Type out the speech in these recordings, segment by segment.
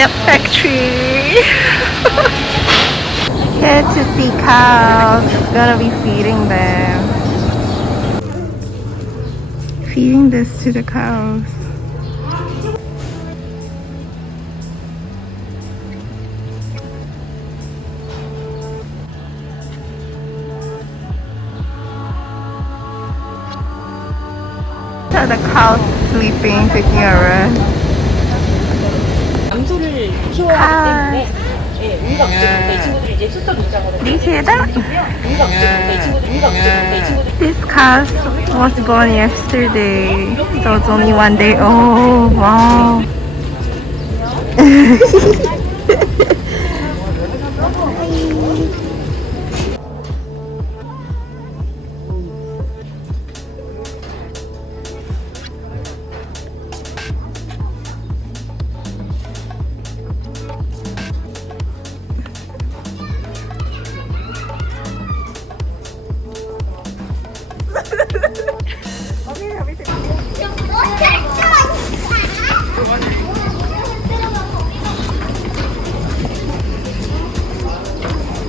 milk factory. Here to see cows. It's gonna be feeding them. Feeding this to the cows. So the cows sleeping, taking a rest. 암소를 키워하기 때문에 운각제부터 이 친구들이 이제 수컷 입장으로 Do you hear that? 운각제부터 이 친구들이 This calf was born yesterday, so it's only 1 day old. Wow.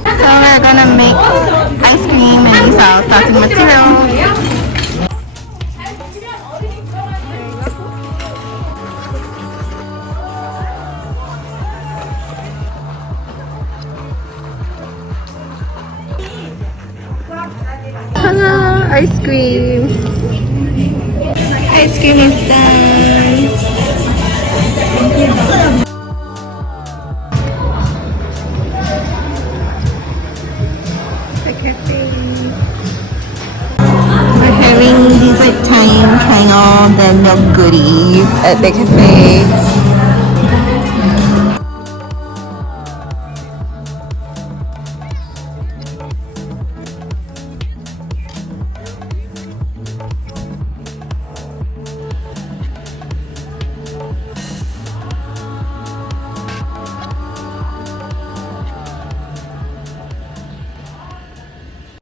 So we're gonna make ice cream and these are starting materials. Hello, ice cream. Ice cream is done. The cafe. We're having dessert time, trying all the milk goodies at the cafe.